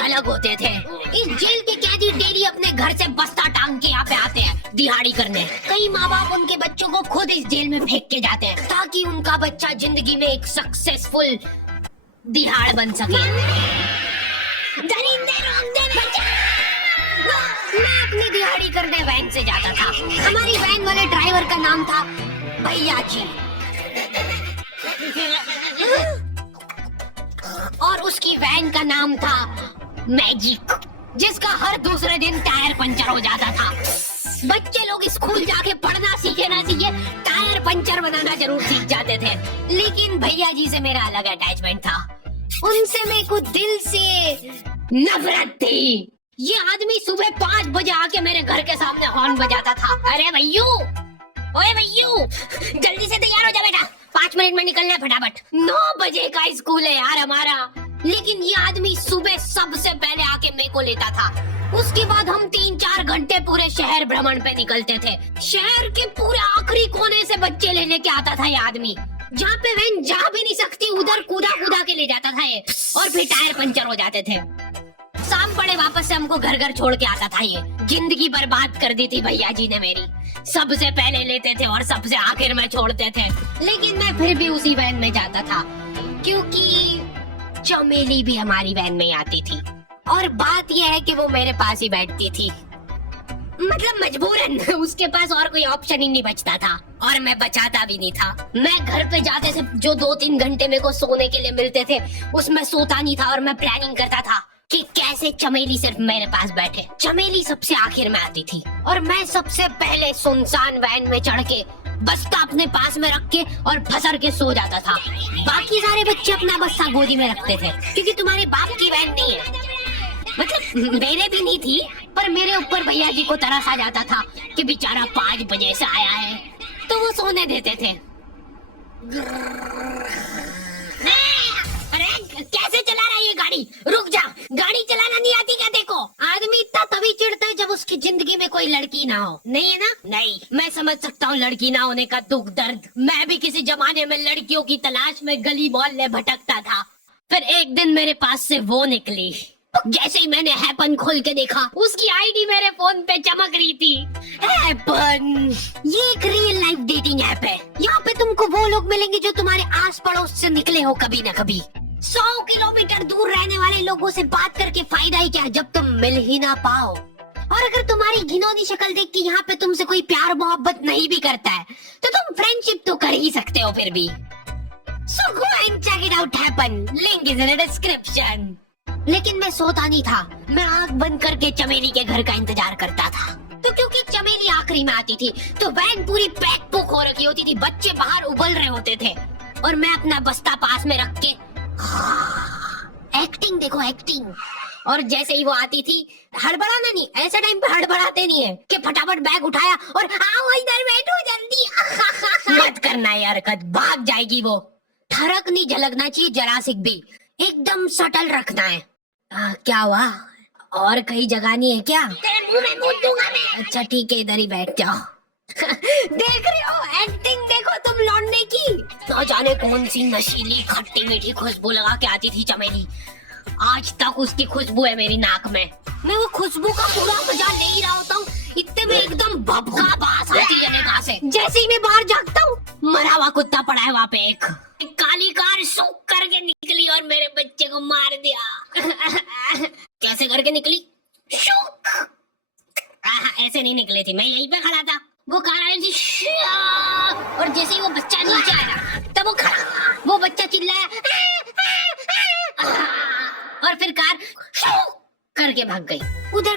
कुछ अलग होते थे। इस जेल के कैदी डेली अपने घर से बस्ता टांग के यहाँ पे आते हैं दिहाड़ी करने। कई माँ बाप उनके बच्चों को खुद इस जेल में फेंक के जाते हैं ताकि उनका बच्चा जिंदगी में एक सक्सेसफुल दिहाड़ बन सके। दरिंदे रोक दे बच्चा। मैं अपनी दिहाड़ी करने वैन से जाता था। हमारी वैन वाले ड्राइवर का नाम था भैया जी और उसकी वैन का नाम था मैजिक, जिसका हर दूसरे दिन टायर पंचर हो जाता था। बच्चे लोग स्कूल जाके पढ़ना सीखे ना सीखे टायर पंचर बनाना जरूर सीख जाते थे। लेकिन भैया जी से मेरा अलग अटैचमेंट था। उनसे मेरे को दिल से नफरत थी। ये आदमी सुबह 5 बजे आके मेरे घर के सामने हॉर्न बजाता था। अरे भैयू, ओए भैयू, जल्दी से तैयार हो जा बेटा, 5 मिनट में निकलना है फटाफट। 9 बजे का स्कूल है यार हमारा। लेकिन ये आदमी सुबह सबसे पहले आके मेरे को लेता था। उसके बाद हम 3-4 घंटे पूरे शहर भ्रमण पे निकलते थे। शहर के पूरे आखिरी कोने से बच्चे लेने के आता था ये आदमी। जहाँ पे वैन जा भी नहीं सकती उधर कूदा कूदा के ले जाता था ये, और फिर टायर पंचर हो जाते थे। शाम पड़े वापस से हमको घर घर छोड़ के आता था ये। जिंदगी बर्बाद कर दी थी भैया जी ने मेरी। सबसे पहले लेते थे और सबसे आखिर में छोड़ते थे। लेकिन मैं फिर भी उसी वैन में जाता था क्योंकि चमेली भी हमारी वैन में आती थी। और बात यह है कि वो मेरे पास ही बैठती थी, मतलब मजबूरन। उसके पास और कोई ऑप्शन ही नहीं बचता था और मैं बचाता भी नहीं था। मैं घर पे जाते से जो 2-3 घंटे मेरे को सोने के लिए मिलते थे उसमें सोता नहीं था और मैं प्लानिंग करता था कि कैसे चमेली सिर्फ मेरे पास बैठे। चमेली सबसे आखिर में आती थी और मैं सबसे पहले सुनसान वैन में चढ़ के बस्ता अपने पास में रख के और फसर के सो जाता था। बाकी सारे बच्चे अपना बस्ता गोदी में रखते थे क्योंकि तुम्हारे बाप की वैन नहीं है, मतलब मेरे भी नहीं थी। पर मेरे ऊपर भैया जी को तरस आ जाता था कि बेचारा 5 बजे से आया है, तो वो सोने देते थे। अरे कैसे चला रहा है ये गाड़ी? रुक जा, गाड़ी चलाना नहीं आती क्या? देखो, आदमी इतना तभी चिढ़ता है जब उसकी जिंदगी में कोई लड़की ना हो। नहीं है ना? नहीं, मैं समझ सकता हूँ लड़की ना होने का दुख दर्द। मैं भी किसी जमाने में लड़कियों की तलाश में गली मोहल्ले भटकता था। फिर एक दिन मेरे पास से वो निकली। जैसे ही मैंने हैपन खोल के देखा उसकी आईडी मेरे फोन पे चमक रही थी। हैपन ये एक रियल लाइफ डेटिंग ऐप है। यहाँ पे तुमको वो लोग मिलेंगे जो तुम्हारे आस पड़ोस से निकले हो कभी न कभी। 100 किलोमीटर दूर रहने वाले लोगों से बात करके फायदा ही क्या जब तुम मिल ही ना पाओ। और अगर तुम्हारी घिनौनी शक्ल देख के यहाँ पे तुमसे कोई प्यार मोहब्बत नहीं भी करता है तो तुम फ्रेंडशिप तो कर ही सकते हो फिर भी। So go and check it out happen. Link is in the description. लेकिन मैं सोता नहीं था। मैं आंख बंद करके चमेली के घर का इंतजार करता था। तो क्योंकि चमेली आखिरी में आती थी तो वैन पूरी पैक पुक हो रखी होती थी। बच्चे बाहर उबल रहे होते थे और मैं अपना बस्ता पास में रख के एक्टिंग देखो एक्टिंग। और जैसे ही वो आती थी, हड़बड़ाना नहीं, ऐसे टाइम पे हड़बड़ाते नहीं है कि फटाफट बैग उठाया और आओ इधर बैठो जल्दी। मत करना यार, हरकत भाग जाएगी वो। ठरक नहीं झलकना चाहिए जरा सी भी, एकदम सटल रखना है। क्या हुआ? और कहीं जगह नहीं है क्या? तेरे मुंह में मूत दूंगा मैं। अच्छा ठीक है, इधर ही बैठ जाओ। देख रहे हो एक्टिंग देखो तुम लौंडे की। न जाने कौन सी नशीली खट्टी मीठी खुशबू लगा के आती थी चमेली। आज तक उसकी खुशबू है मेरी नाक में। मैं वो खुशबू का पूरा मजा ले ही रहा होता हूँ, इतने में एकदम भभका बास आती है निगाह से। जैसे ही मैं बाहर झांकता हूँ, मरा हुआ कुत्ता पड़ा है वहाँ पे। एक काली कार सूख करके निकली और मेरे बच्चे को मार दिया। कैसे करके निकली? शूक। ऐसे नहीं निकली थी, मैं यहीं पे खड़ा था। वो कार आई थी और जैसे ही वो बच्चा नीचे आया तब वो खड़ा, वो बच्चा चिल्लाया और फिर कार करके भाग गई। उधर